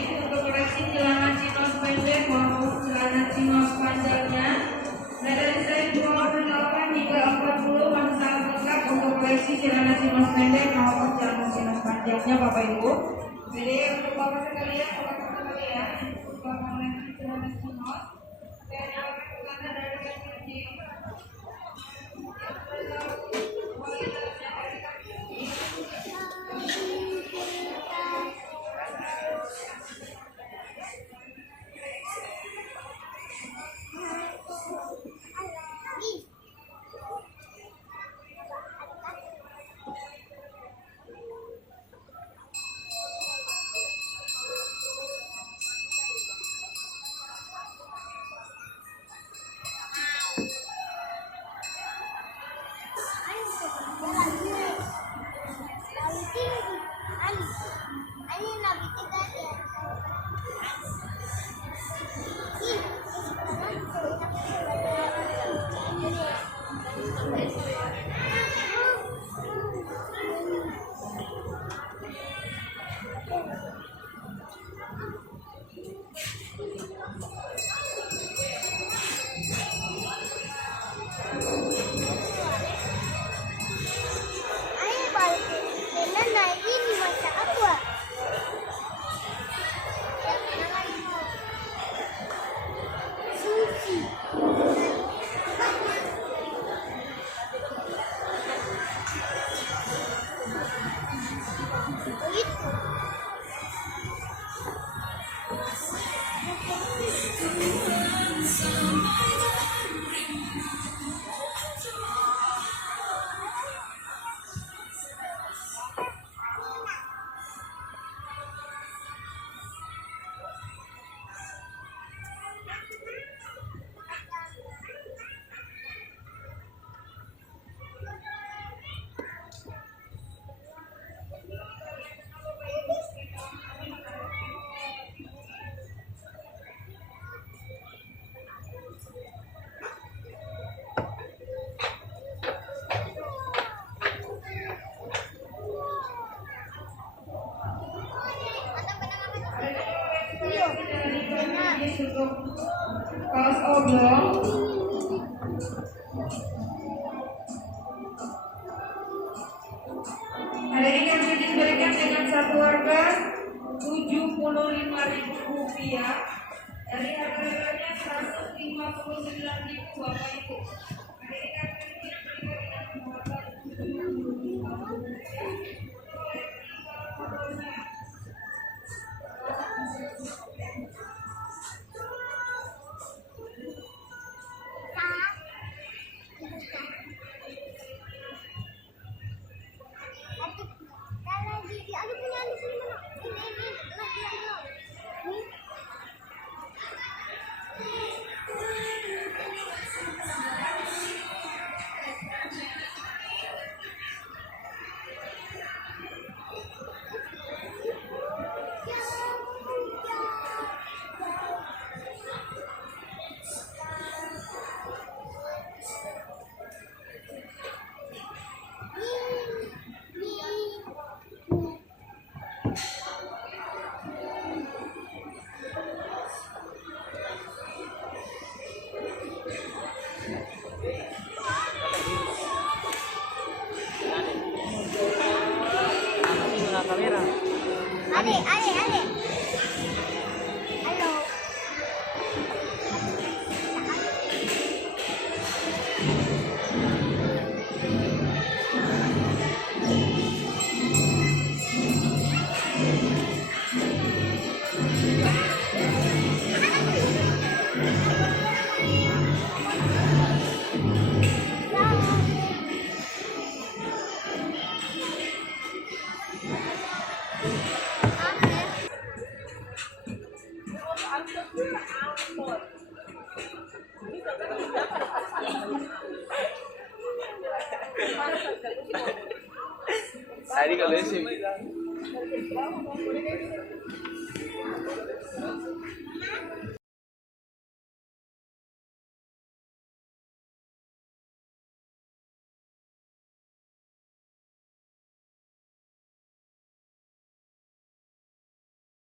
untuk koleksi celana chinos pendek maupun celana chinos panjangnya. Dari size 28 hingga 40 masih sangat lengkap untuk koleksi celana chinos pendek maupun celana chinos panjangnya, Bapak Ibu. Jadi untuk Bapak sekalian, untuk koleksi celana chinos saya akan dari yang kecil. Untuk kaos oblong hari ini kami diberikan dengan satu harga Rp75.000 dari harganya Rp159.000, Bapak Ibu. Hari ini kami diberikan dengan harga kamera. Adik. Halo. Tadi kalau sih